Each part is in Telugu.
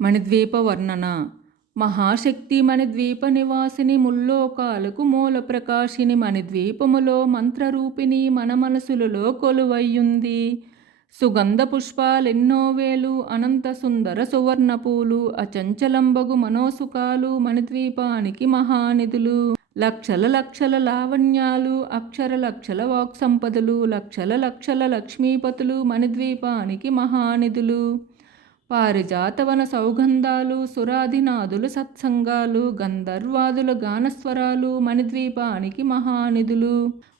మణిద్వీప వర్ణన. మహాశక్తి మణిద్వీప నివాసిని ముల్లోకాలకు మూల ప్రకాశిని మణిద్వీపములో మంత్రరూపిణి మన మనసులలో కొలువయ్యుంది. సుగంధ పుష్పాలెన్నో వేలు అనంత సుందర సువర్ణ పూలు అచంచలంబగు మనోసుకాలు మణిద్వీపానికి మహానిధులు. లక్షల లక్షల లావణ్యాలు అక్షర లక్షల వాక్ సంపదలు లక్షల లక్షల లక్ష్మీపతులు మణిద్వీపానికి మహానిధులు. పారిజాతవన సౌగంధాలు సురాధినాదులు సత్సంగాలు గంధర్వాదుల గానస్వరాలు మణిద్వీపానికి మహానిధులు.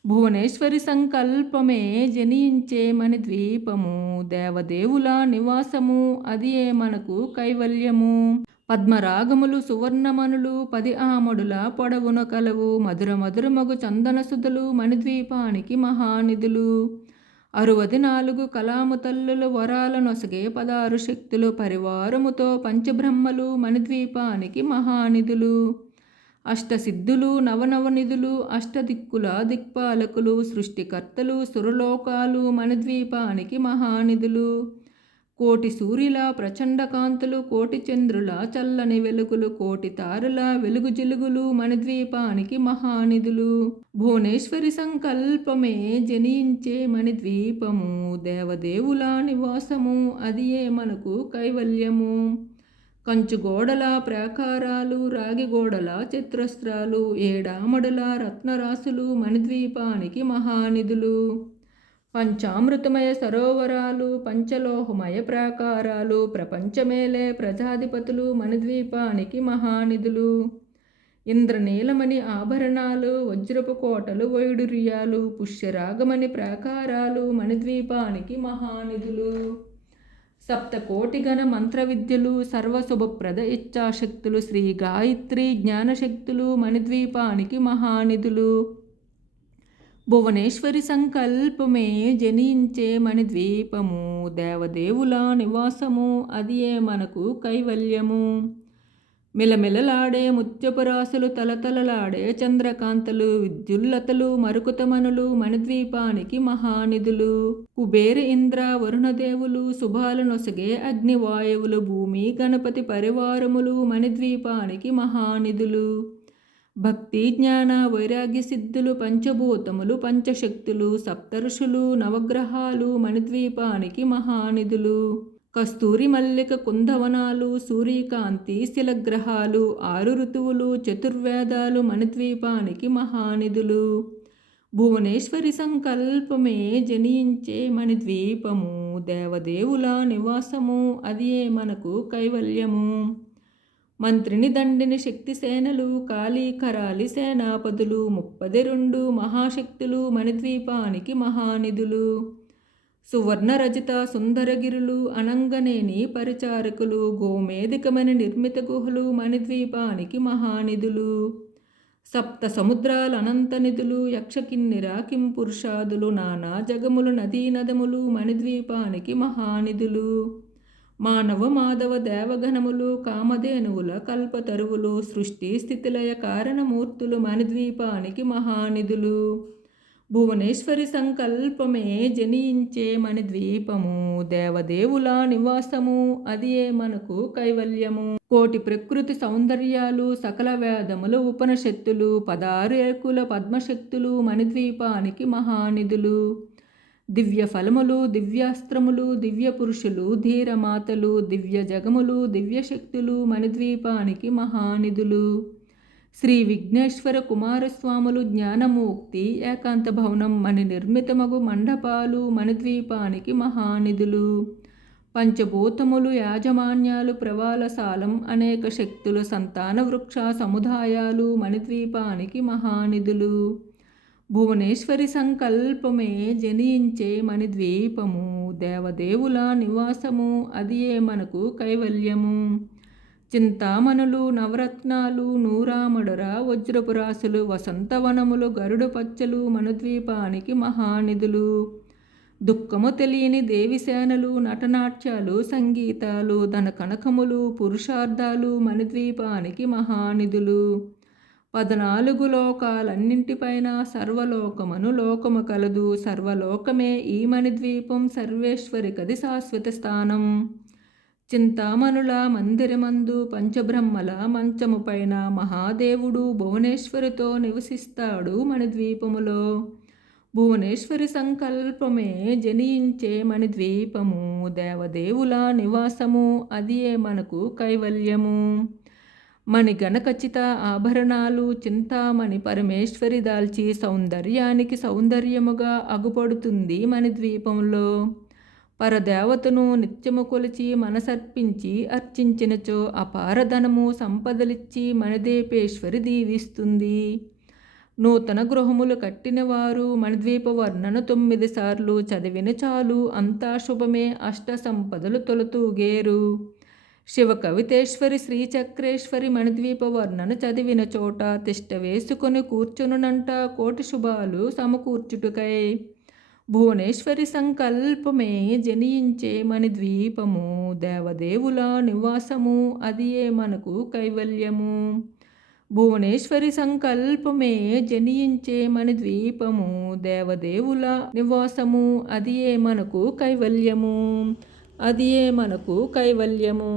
భువనేశ్వరి సంకల్పమే జనించే మణిద్వీపము దేవదేవుల నివాసము అది మనకు కైవల్యము. పద్మరాగములు సువర్ణమనులు 10 ఆమడుల పొడవున కలవు మధుర మధురమగు చందన సుధలు మణిద్వీపానికి మహానిధులు. 64 కలాము తల్లులు వరాల నొసగే 16 శక్తులు పరివారముతో పంచబ్రహ్మలు మణిద్వీపానికి మహానిధులు. అష్టసిద్ధులు నవనవనిధులు అష్టదిక్కుల దిక్పాలకులు సృష్టికర్తలు సురలోకాలు మణిద్వీపానికి మహానిధులు. కోటి సూర్యుల ప్రచండ కాంతులు కోటి చంద్రుల చల్లని వెలుగులు కోటి తారల వెలుగు జిలుగులు మణిద్వీపానికి మహానిధులు. భువనేశ్వరి సంకల్పమే జనించే మణిద్వీపము దేవదేవుల నివాసము అది మనకు కైవల్యము. కంచుగోడల ప్రాకారాలు రాగిగోడల చిత్రస్త్రాలు 7 ఆమడుల రత్నరాసులు మణిద్వీపానికి మహానిధులు. పంచామృతమయ సరోవరాలు పంచలోహమయ ప్రాకారాలు ప్రపంచమేలే ప్రజాధిపతులు మణిద్వీపానికి మహానిధులు. ఇంద్రనీలమణి ఆభరణాలు వజ్రపు కోటలు వైడూర్యాలు పుష్యరాగమణి ప్రాకారాలు మణిద్వీపానికి మహానిధులు. సప్తకోటి గణ మంత్ర విద్యలు సర్వశుభప్రద ఇచ్ఛాశక్తులు శ్రీ గాయత్రి జ్ఞానశక్తులు మణిద్వీపానికి మహానిధులు. భువనేశ్వరి సంకల్పమే జనించే మణిద్వీపము దేవదేవుల నివాసము అది మనకు కైవల్యము. మిలమిలలాడే ముత్యపురాసులు తలతలలాడే చంద్రకాంతలు విద్యుల్లతలు మరుకుతమనులు మణిద్వీపానికి మహానిధులు. కుబేర ఇంద్ర వరుణదేవులు శుభాల నొసగే అగ్నివాయువులు భూమి గణపతి పరివారములు మణిద్వీపానికి మహానిధులు. భక్తి జ్ఞాన వైరాగ్య సిద్ధులు పంచభూతములు పంచశక్తులు సప్తఋషులు నవగ్రహాలు మణిద్వీపానికి మహానిధులు. కస్తూరి మల్లిక కుందవనాలు సూర్యకాంతి శిలగ్రహాలు 6 ఋతువులు చతుర్వేదాలు మణిద్వీపానికి మహానిధులు. భువనేశ్వరి సంకల్పమే జనించే మణిద్వీపము దేవదేవుల నివాసము అది మనకు కైవల్యము. మంత్రిని దండిని శక్తిసేనలు కాళీ కరాలి సేనాపదులు 32 మహాశక్తులు మణిద్వీపానికి మహానిధులు. సువర్ణ రజిత సుందరగిరులు అనంగనేని పరిచారకులు గోమేధికమని నిర్మిత గుహలు మణిద్వీపానికి మహానిధులు. సప్త సముద్రాల అనంత నిధులు యక్షకిన్నెర కింపురుషాదులు నానా జగములు నదీనదములు మణిద్వీపానికి మహానిధులు. మానవ మాధవ దేవగణములు కామధేనువుల కల్పతరువులు సృష్టి స్థితిలయ కారణమూర్తులు మణిద్వీపానికి మహానిధులు. భువనేశ్వరి సంకల్పమే జనించే మణిద్వీపము దేవదేవుల నివాసము అది మనకు కైవల్యము. కోటి ప్రకృతి సౌందర్యాలు సకల వేదములు ఉపనిషత్తులు 16 ఏకుల పద్మశక్తులు మణిద్వీపానికి మహానిధులు. దివ్య ఫలములు దివ్యాస్త్రములు దివ్య పురుషులు ధీరమాతలు దివ్య జగములు దివ్యశక్తులు మణిద్వీపానికి మహానిధులు. శ్రీ విఘ్నేశ్వర కుమారస్వాములు జ్ఞానమూర్తి ఏకాంత భవనం మణి నిర్మితమగు మండపాలు మణిద్వీపానికి మహానిధులు. పంచభూతములు యాజమాన్యాలు ప్రవాలసాలం అనేక శక్తులు సంతాన వృక్ష సముదాయాలు మణిద్వీపానికి మహానిధులు. భువనేశ్వరి సంకల్పమే జనించే మణిద్వీపము దేవదేవుల నివాసము అది మనకు కైవల్యము. చింతామణులు నవరత్నాలు నూరామడుర వజ్రపురాసులు వసంతవనములు గరుడు పచ్చలు మణిద్వీపానికి మహానిధులు. దుఃఖము తెలియని దేవిసేనలు నటనాట్యాలు సంగీతాలు ధన కనకములు పురుషార్థాలు మణిద్వీపానికి మహానిధులు. 14 లోకాలన్నింటిపైన సర్వలోకమను లోకము కలదు సర్వలోకమే ఈ మణిద్వీపం సర్వేశ్వరికది శాశ్వత స్థానం. చింతామణుల మందిరమందు పంచబ్రహ్మల మంచము పైన మహాదేవుడు భువనేశ్వరితో నివసిస్తాడు మణిద్వీపములో. భువనేశ్వరి సంకల్పమే జనించే మణిద్వీపము, దేవదేవుల నివాసము, అదియే మనకు కైవల్యము. మణిగణఖచిత ఆభరణాలు చింతామణి పరమేశ్వరి దాల్చి సౌందర్యానికి సౌందర్యముగా అగుపడుతుంది మణిద్వీపంలో. పరదేవతను నిత్యము కొలిచి మనసర్పించి అర్చించినచో అపారధనము సంపదలిచ్చి మణిద్వీపేశ్వరి దీవిస్తుంది. నూతన గృహములు కట్టినవారు మణిద్వీప వర్ణన 9 సార్లు చదివిన చాలు, అంతా శుభమే, అష్ట సంపదలు తొలతూగేరు. శివ కవితేశ్వరి శ్రీచక్రేశ్వరి మణిద్వీప వర్ణన చదివిన చోట తిష్ట వేసుకొని కూర్చునునంట కోటి శుభాలు సమకూర్చుటకై. భువనేశ్వరి సంకల్పమే జనించే మణిద్వీపము, దేవదేవుల నివాసము, అదియే మనకు కైవల్యము. భువనేశ్వరి సంకల్పమే జనించే మణిద్వీపము, దేవదేవుల నివాసము, అదియే మనకు కైవల్యము, అదియే మనకు కైవల్యము.